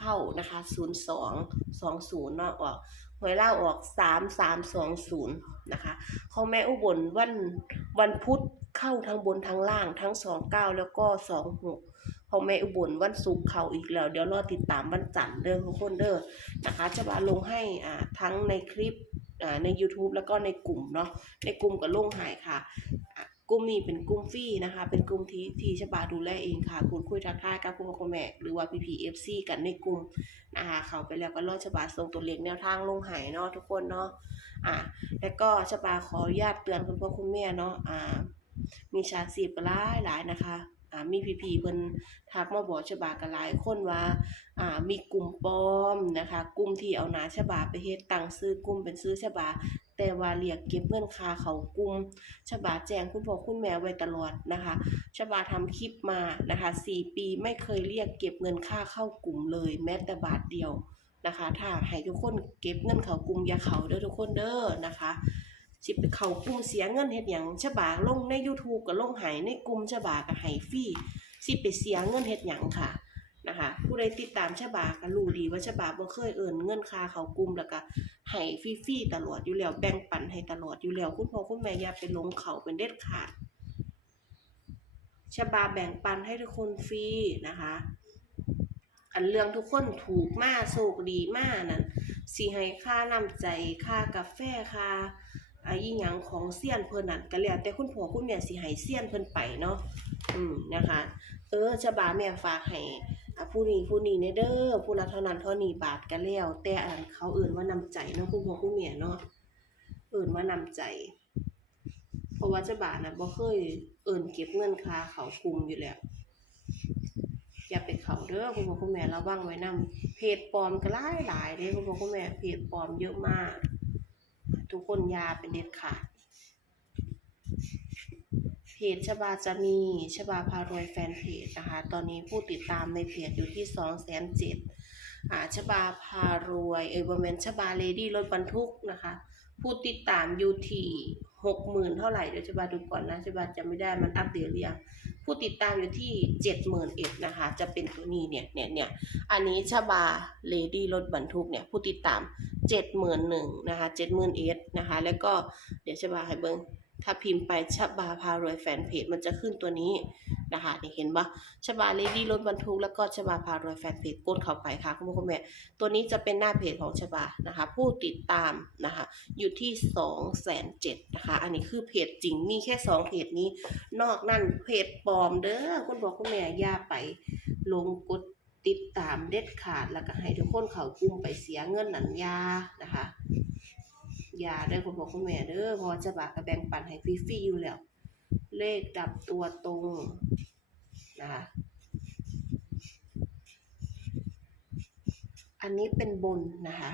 เข้านะคะศูนย์สองสองศูนย์เนาะออกหวยเล่าออกสามสามสองศูนย์นะคะของแม่อุบลวันวันพุธเข้าทั้งบนทั้งล่างทั้งสองเก้าแล้วก็สองหกของแม่อุบลวันศุกร์เข้าอีกแล้ว เดี๋ยวรอติดตามวันจันทร์เด้อทุกคนเด้อนะคะจะมาลงให้อ่าทั้งในคลิปอ่าใน YouTube แล้วก็ในกลุ่มเนาะในกลุ่มกับลงหายค่ะ กลุ่มนี้เป็นกลุ่มฟรีนะคะ เป็นกลุ่มที่ที่ชบาดูแลเองค่ะคุณคุยทักทายกับคุณพ่อคุณแม่หรือว่าพี่ๆเอฟซีกันในกลุ่มนะคะเขาไปแล้วก็รอชบาส่งตัวเลขแนวทางลงหายเนาะทุกคนเนาะอ่าแล้วก็ชบาขออนุญาตเตือนคุณพ่อคุณแม่เนาะอ่ามีชาสีบหลายหลายนะคะ อ่ามีพีพีเพิ่นทักมาบอกชบากันหลายคนว่าอ่ามีกลุ่มปลอมนะคะกลุ่มที่เอาหนาชบาไปเฮ็ดตังซื้อกลุ่มเป็นซื้อชบาแต่ว่าเรียกเก็บเงินค่าเขากลุ่มฉบาแจ้งคุณพ่อคุณแม่ไว้ตลอดนะคะฉบาทำคลิปมานะคะ4ปีไม่เคยเรียกเก็บเงินค่าเข้ากลุ่มเลย แม้แต่บาทเดียวนะคะ ถ้าให้ทุกคนเก็บเงินเขากลุ่มอย่าเขาเด้อทุกคนเด้อนะคะ สิไปเขากลุ่มเสียเงินเฮ็ดหยังฉบาลงใน YouTube ก็ลงให้ในกลุ่มฉบาก็ให้ฟรีสิไปเสียเงินเฮ็ดหยังค่ะนะคะ ผู้ใดติดตามฉบาก็รู้ดีว่าฉบาบ่เคยเอิ้นเงินค่าเขากลุ่มแล้วก็ให้ฟรีๆตลอดอยู่แล้วแบ่งปันให้ตลอดอยู่แล้วคุณพ่อคุณแม่อย่าไปลงเขาเป็นเด็ดขาดชบาแบ่งปันให้ทุกคนฟรีนะคะอันเรื่องทุกคนถูกมากโชคดีมากนั่นสิให้ค่าน้ำใจ ค่ากาแฟ ค่า อายิ่งหยังของเซียนเพิ่นนั่นก็แล้วแต่คุณพ่อคุณแม่สิให้เซียนเพิ่นไปเนาะอืมนะคะ เออชบาแม่ฝากให้ผู้นี้ผู้นี้เนเด้อผู้ละเท่านั้นเท่านี้บาทกันแล้วแต่อันเขาเอื่นว่านำใจเนาะคุณพ่อคุณแม่เนาะเอื่นว่านำใจเพราะว่าเจ้าบาทนะบ่เคยเอื่นเก็บเงินค่าเขากลุ่มอยู่แล้วอย่าไปเขาเด้อคุณพ่อคุณแม่ระวังไว้นำเพจปลอมก็หลายหลายเด้คุณพ่อคุณแม่เพจปลอมเยอะมาก ทุกคนยาเป็นเด็ดขาดเพจชบาจะมีชบาพารวยแฟนเพจนะคะ ตอนนี้ผู้ติดตามในเพจอยู่ที่สองแสนเจ็ดอ่าชบาพารวยเออร์เมนชบาเลดี้รถบรรทุกนะคะ ผู้ติดตามอยู่ที่ หกหมื่นเท่าไหร่เดี๋ยวชบาดูก่อนนะชบาจะไม่ได้มันอัปเดตหรือยังผู้ติดตามอยู่ที่เจ็ดหมื่นเอ็ดนะคะ จะเป็นตัวนี้เนี่ยเนี่ยเนี่ยอันนี้ชบาเลดี้รถบรรทุกเนี่ยผู้ติดตามเจ็ดหมื่นหนึ่งนะคะเจ็ดหมื่นเอ็ดนะคะ แล้วก็เดี๋ยวชบาให้เบิ้ง ถ้าพิมพ์ไปชบาพารวยแฟนเพจมันจะขึ้นตัวนี้นะคะนี่เห็นปะชบาเลดี้รถบรรทุกแล้วก็ชบาพารวยแฟนเพจกดเข้าไปค่ะคุณพ่อคุณแม่ตัวนี้จะเป็นหน้าเพจของชบานะคะ ผู้ติดตามนะคะอยู่ที่สองแสนเจ็ดนะคะอันนี้คือเพจจริงมีแค่สองเพจนี้ นอกนั้นเพจปลอมเด้อคุณพ่อคุณแม่ย่าไปลงกดติดตามเด็ดขาดแล้วก็ให้ทุกคนเขากลุ่มไปเสียเงินหนันยานะคะ ยาเด้อคุณพ่อคุณแม่เด้อพอจะบากกระแบงปันให้ฟรีๆอยู่แล้ว เลขดับตัวตรงนะคะอันนี้เป็นบนนะคะ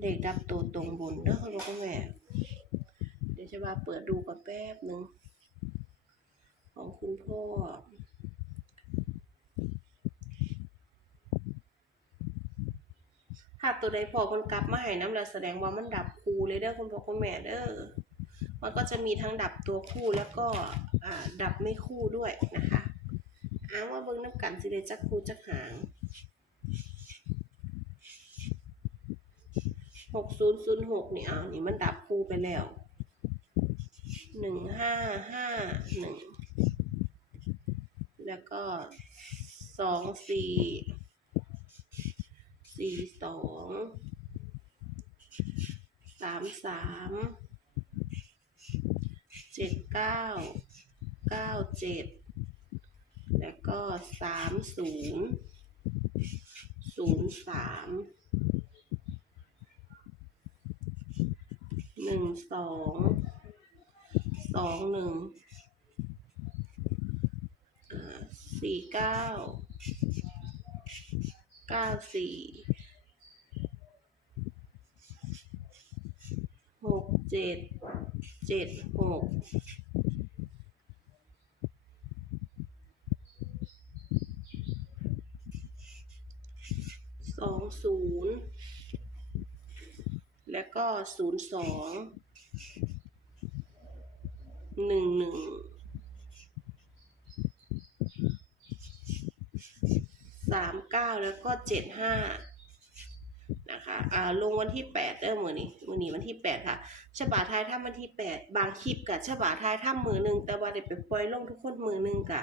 เลขดับตัวตรงบนเด้อคุณพ่อคุณแม่ เดี๋ยวจะมาเปิดดูกันแป๊บหนึ่งของคุณพ่อ ถ้าตัวใดพอมันกลับมาให้น้ำแล้วแสดงว่ามันดับคู่เลยเด้อคุณพ่อคุณแม่เด้อมันก็จะมีทั้งดับตัวคู่แล้วก็ดับไม่คู่ด้วยนะคะอ้างว่าเบิ้งน้ำกันสิเดจักคู่จักหางหกศูนย์ศูนย์หกนี่เอานี่มันดับคู่ไปแล้วหนึ่งห้าห้าหนึ่งแล้วก็สองสี่ สี่สองสามสามเจ็ดเก้าเก้าเจ็ดแล้วก็สามศูนย์ศูนย์สามหนึ่งสองสองหนึ่งสี่เก้าเก้าสี่หก เจ็ดเจ็ดหกสองศูนย์แล้วก็ศูนย์สองหนึ่งหนึ่งสสามเก้าแล้วก็เจ็ดห้า นะคะอ่าลงวันที่แปดเด้อมือนี้มือนี้วันที่แปดค่ะฉบาทายถ้ำวันที่แปดบางคลิปกับฉบาทายถ้ำมือหนึ่งแต่ว่าได้ไปปล่อยลงทุกคนมือหนึ่งกะ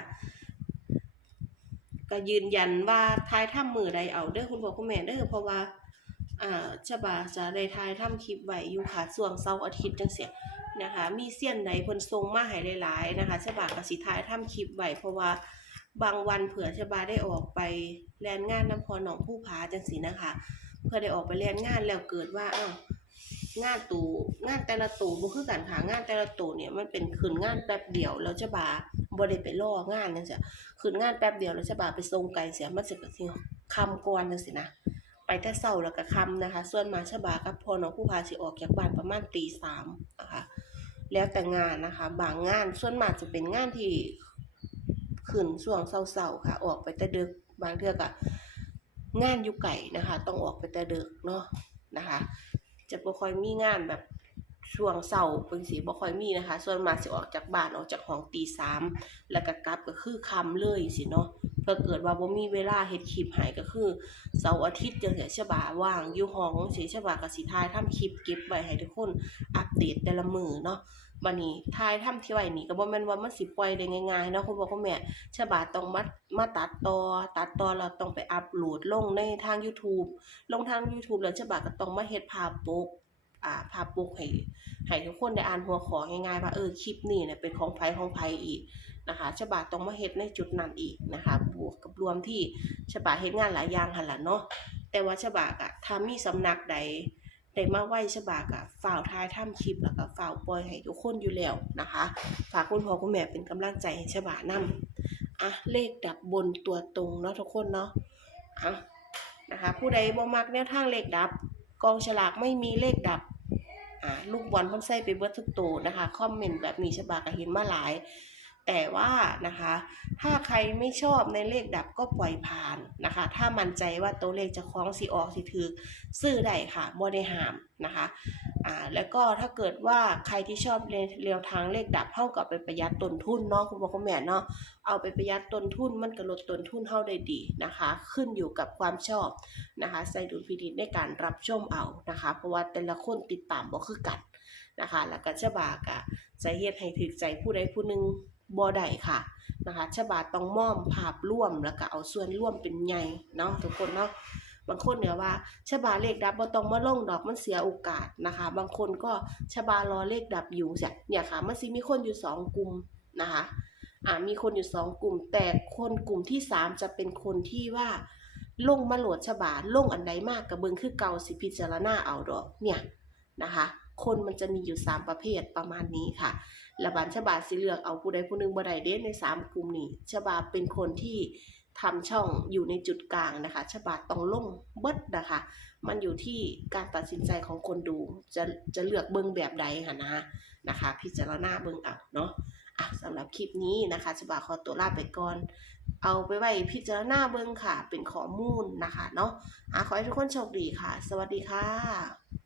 ก็ยืนยันว่าทายถ้ำมือใดเอาเด้อคุณพ่อคุณแม่เด้อเพราะว่าอ่าฉบาจะได้ทายถ้ำคลิปไว้อยู่ค่ะส่วงเสาร์อาทิตย์จังเสียนะคะมีเสี้ยนใดเพิ่นทรงมาให้หลายๆนะคะฉบากสิท้ายทำคลิปไว้เพราะว่าบางวันเผื่อฉบาได้ออกไปแลนงานน้ำพอหนองผู้ผาจังสีนะคะ เพื่อได้ออกไปแลนงานแล้วเกิดว่าอ้าวงานตูงานแต่ละตูบ่คือกันค่ะงานแต่ละตูเนี่ยมันเป็นคืนงานแป๊บเดียวแล้วฉบาบ่ได้ไปรองานจังซี่คืนงานแป๊บเดียวแล้วฉบาไปส่งไกลเสียมันสิก็สิคำก่อนจังซี่นะไปแต่เช้าแล้วก็คำนะคะ ส่วนมากฉบากับพอน้องผู้พาสิออกจากบ้านประมาณตีสามนะคะแล้วแต่งานนะคะ บางงานส่วนมากจะเป็นงานที่ขึ้นช่วงเศร้าๆค่ะ ออกไปแต่ดึกบางเทื่อก็ งานอยู่ไก่นะคะ ต้องออกไปแต่เดึกเนาะนะคะ จะบ่ค่อยมีงานแบบช่วงเศร้าเป็นสีบ่ค่อยมีนะคะ ส่วนมากสิออกจากบ้านออกจากห้องตีสามแล้วก็กลับก็คือค่ำเลยสิเนาะเพื่อเกิดว่าบ่มีเวลาเฮ็ดคลิปให้ก็คือเสาร์อาทิตย์จังซี่ฉบาว่างอยู่ห้องเสิฉบาก็สิถ่ายทำคลิปเก็บไว้ให้ทุกคนอัปเดตแต่ละมือเนาะ บันนี้ทายทำที่ไว้นี่ก็บ่แม่นว่ามันสิปล่อยได้ง่ายๆนะคุณพ่อคุณแม่ฉบาต้องมามาตัดต่อตัดต่อแล้วต้องไปอัปโหลดลงในทาง YouTube ลงทาง YouTube แล้วฉบาก็ต้องมาเฮ็ดภาพปกอ่าภาพปกให้ให้ทุกคนได้อ่านหัวข้อง่ายๆว่าเออคลิปนี้เนี่ยเป็นของไผของไผอีกนะคะฉบาต้องมาเฮ็ดในจุดนั้นอีกนะคะบวกกับรวมที่ฉบาเฮ็ดงานหลายอย่างหั่นล่ะเนาะแต่ว่าฉบาอะถ้ามีสำนักใด ได้มาไหวฉบากะฝ่าวทายทำคลิปแล้วก็ฝ่าวปล่อยให้ทุกคนอยู่แล้วนะคะ ฝากคุณพ่อคุณแม่เป็นกำลังใจให้ฉบานํอะเลขดับบนตัวตรงเนาะทุกคนเนาะอะนะคะ ผู้ใดบ่มักแนวทางเลขดับ กองฉลากไม่มีเลขดับอ่าลูกบอลพ่นใส่ไปเบิดทุกตัวนะคะคอมเมนต์แบบนี้ฉบากะเห็นมาหลาย แต่ว่านะคะถ้าใครไม่ชอบในเลขดับก็ปล่อยผ่านนะคะ ถ้ามั่นใจว่าตัวเลขจะคล้องสีออกสีถือซื้อได้ค่ะบ่ได้ห้ามนะคะอ่าแล้วก็ถ้าเกิดว่าใครที่ชอบเรียนเรียวทางเลขดับเท่ากับไปประหยัดต้นทุนเนาะคุณพ่อคุณแม่เนาะเอาไปประหยัดต้นทุนมันก็ลดต้นทุนเท่าได้ดีนะคะ ขึ้นอยู่กับความชอบนะคะใส่ดุลพินิจในการรับชมเอานะคะ เพราะว่าแต่ละคนติดตามบ่คือกันนะคะ แล้วก็จะบากะจะเฮ็ดให้ถึกใจผู้ใดผู้หนึ่ง บ่ได้ค่ะนะคะฉบาต้องมอมภาพร่วมแล้วก็เอาส่วนร่วมเป็นใหญ่เนาะทุกคนเนาะบางคนเนี่ยว่าฉบาเลขดับบ่ต้องมาลงดอกมันเสียโอกาสนะคะ บางคนก็ฉบารอเลขดับอยู่เนี่ยค่ะมันสิมีคนอยู่สองกลุ่มนะคะอ่ามีคนอยู่สองกลุ่ม แต่คนกลุ่มที่สามจะเป็นคนที่ว่าลงมาโหลดฉบาลงอันใดมากกับเบิงคือเก่าสิพิจารณาเอาดอกเนี่ยนะคะ คนมันจะมีอยู่สามประเภทประมาณนี้ค่ะและบันฉบาสิเลือกเอาผู้ใดผู้หนึ่งบ่ได้เด่นในสามกลุ่มนี้ฉบาเป็นคนที่ทำช่องอยู่ในจุดกลางนะคะฉบาต้องลงเบิดนะคะ มันอยู่ที่การตัดสินใจของคนดูจะจะเลือกเบิ่งแบบใดค่ะนะนะคะ พิจารณาเบิ่งเอาเนาะอะสำหรับคลิปนี้นะคะฉบาขอตัวลาไปก่อน เอาไปไว้พิจารณาเบิ่งค่ะ เป็นข้อมูลนะคะเนาะอะขอให้ทุกคนโชคดีค่ะ สวัสดีค่ะ